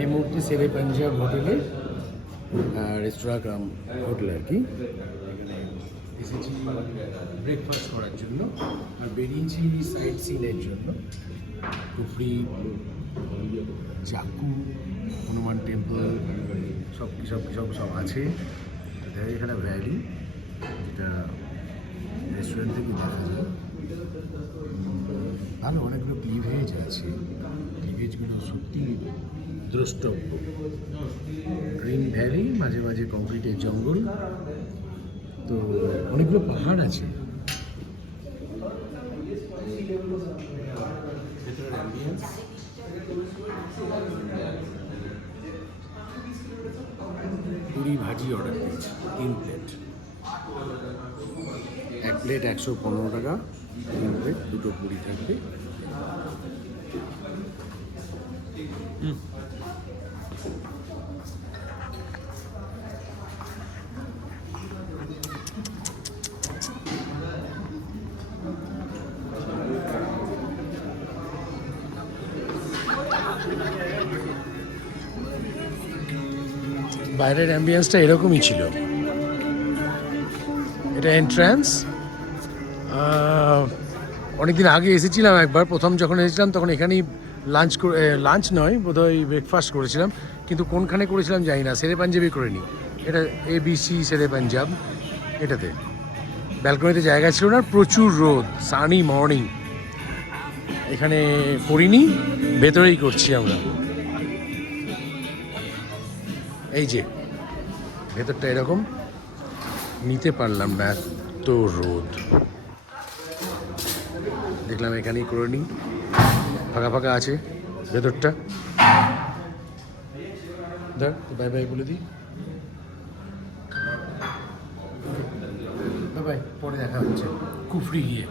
এই মুহূর্তে শেরে পাঞ্জাব হোটেলে রেস্তোরাঁ কাম হোটেল আর কি, এখানে এসেছি ব্রেকফাস্ট করার জন্য আর বেরিয়েছি সাইট সিনের জন্য। কুফরি, চাকু, হনুমান টেম্পল সব সব আছে। দেখা এখানে ভ্যালি, যেটা রেস্টুরেন্ট থেকে দেখা যায়। ভালো, অনেকগুলো ক্লিভেজ আছে, ক্লিভেজগুলো সত্যি দ্রষ্টব্য। গ্রিন ভ্যালি, মাঝে মাঝে কংক্রিটের জঙ্গল, তো অনেকগুলো পাহাড় আছে। পুরি ভাজি অর্ডার দিয়েছি 3 প্লেট। 1 প্লেট 115 টাকা, 3 প্লেট, 2টো পুরি থাকবে। বাইরের অ্যাম্বিয়েন্সটা এরকমই ছিল। এটা এন্ট্রান্স। অনেকদিন আগে এসেছিলাম একবার, প্রথম যখন এসেছিলাম তখন এখানেই লাঞ্চ নয় বোধহয় ব্রেকফাস্ট করেছিলাম, কিন্তু কোনখানে করেছিলাম জানি না। শেরে পাঞ্জাবি করে নি, এটা ABC শেরে পাঞ্জাব। এটাতে ব্যালকনিতে জায়গা ছিল না, প্রচুর রোদ, সানি মর্নিং। এখানে করিনি, ভেতরেই করছি আমরা। এই যে ভেতরটা এরকম, নিতে পারলাম না, এত রোদ। দেখলাম এখানেই করে নিই, ফাঁকা ফাঁকা আছে ভেতরটা। ধর বাই বাই বলে দিই, বাই বাই, পরে দেখা হচ্ছে কুফরি গিয়ে।